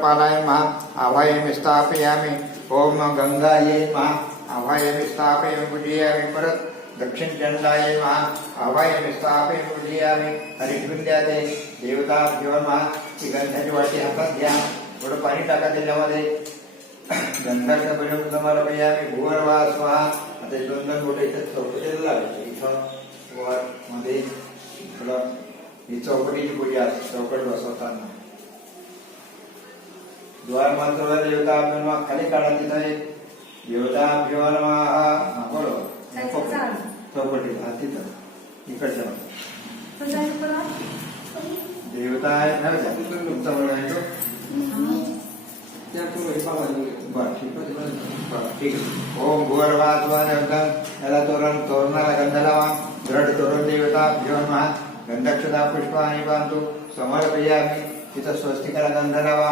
क्षेत्रपालाय नमः आवाहयामि स्थापयामि ओम गंगायै नमः आवाहयामि स्थापयामि पूजयामि परत दक्षिणचंडाय नमः आवाहयामि स्थापयामि पूजयामि हरिकुंडाते देवताभ्यो नमः ही गंधाची वाटी हातात घ्या थोडं पाणी टाका त्याच्यामध्ये गंधाच्या पर्यंत समर्पयामि भूर्वा स्वाहा आता 2 बोटे इथे चौकटीला लावायचे इथं वर मध्ये थोडं ही चौकटीची पूजा असते चौकट बसवताना द्वार मंत्र देवताभ्यो नमः खाली काढा तिथं देवताभ्यो नमः बोलो चौकटी तिथं इकडच्या देवता आहे ना तुमचा मुलगा आहे तो ठीक ओम भूर्वास्वाहा याला तोरणाला गंध लावा दृढ तोरण देवताभ्यो नमः गंधक्षता पुष्पाणि पांतु समर्पयामि तिथं स्वस्तिकाला गंध लावा